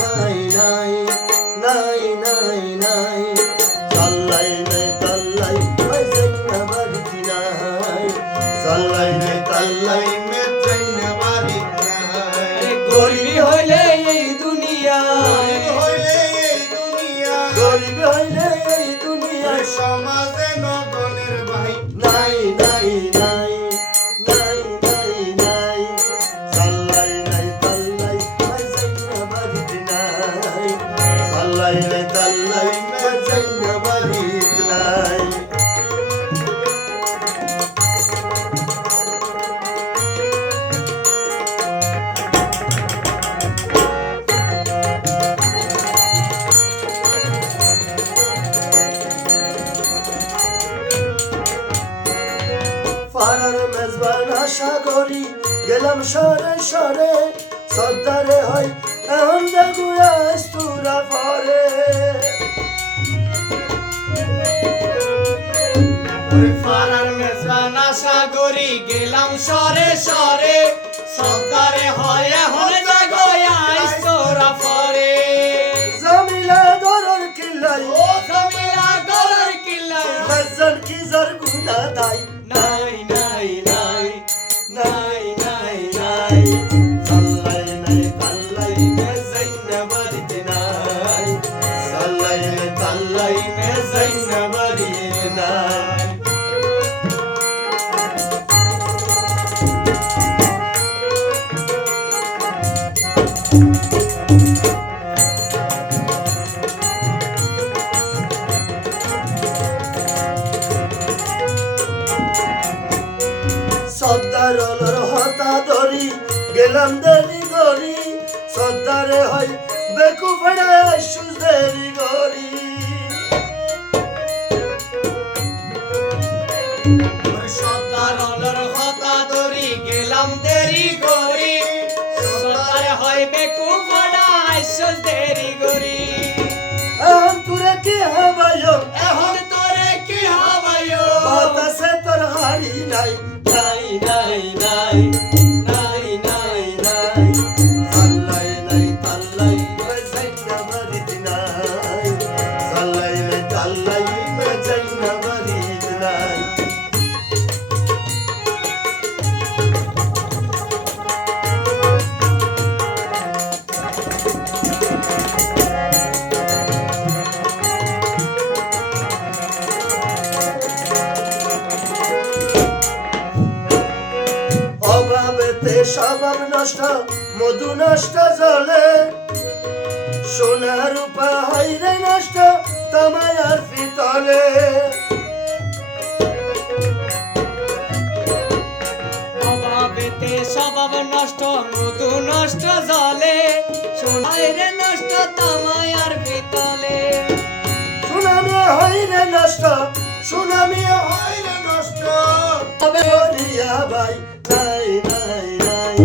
নাই নাই নাই নাই নাই সাল্লাই নাই তাল্লাই মেজেন্না বাড়িতে নাই সাল্লাই নাই তাল্লাই মেজেন্না বাড়িতে নাই গরিবি হইলে এই দুনিয়া গরিব হইলে এই দুনিয়ায় সমাজে নগণের ভাই নাই নাই নাই নাই নাই নাই সাল্লাই নাই তাল্লাই মেজেন্না বাড়িতে নাই সাল্লাই নাই তাল্লাই মেজেন্না বাড়িতে নাই পাড়ার মেজবান আশা করি গেলাম সরে সরে সর্দারে হয় এখন দেখুয়া তুরা পরে ওই পাড়ার মেজবান আশা করি গেলাম সরে সরে সর্দারে হয় এখন জাগো আইস তোরা পরে জমিলা দরর কিল্লাই ও জমিলা গলার কিল্লাই মজন কি জর গুনা দাই নাই নাই নাই নাই নাই নাই সাল্লাই নাই তাল্লাই মেজাইনা বাড়িতে নাই সাল্লাই নাই তাল্লাই মেজাইনা বাড়িতে নাই সর্দার অলর হতা ধরি গেলাম দেরি গরি সর্দারে হয় বেকু ফেড়ায় সুদেরি গরি সর্দার অলর হতা ধরি গেলাম দেরি করি সর্দারে হয় বেকু ফড়াই সল দেরি করি এখন তুরে কি হবায়ো এখন তোরে কি হবায়ো বাতাসে তোর হারি নাই নাই নাই নাই নাই নাই নাই সাল্লাই নাই তাল্লাই মেজাইনা বাড়িতে নাই সাল্লাই নাই তাল্লাই মেজাইনা বাড়িতে নাই অভাবেতে স্বভাব নষ্ট মধু নষ্ট জলে সোনা রূপা হাইরে নষ্ট তামায়ার পিতলে অভাবেতে স্বভাব নষ্ট মধু নষ্ট জলে সোনাইরে নষ্ট তামায়ার পিতলে সুনামি হাইরে নষ্ট সুনামি হাইরে নষ্ট তবে করিয়া ভাই নাই নাই নাই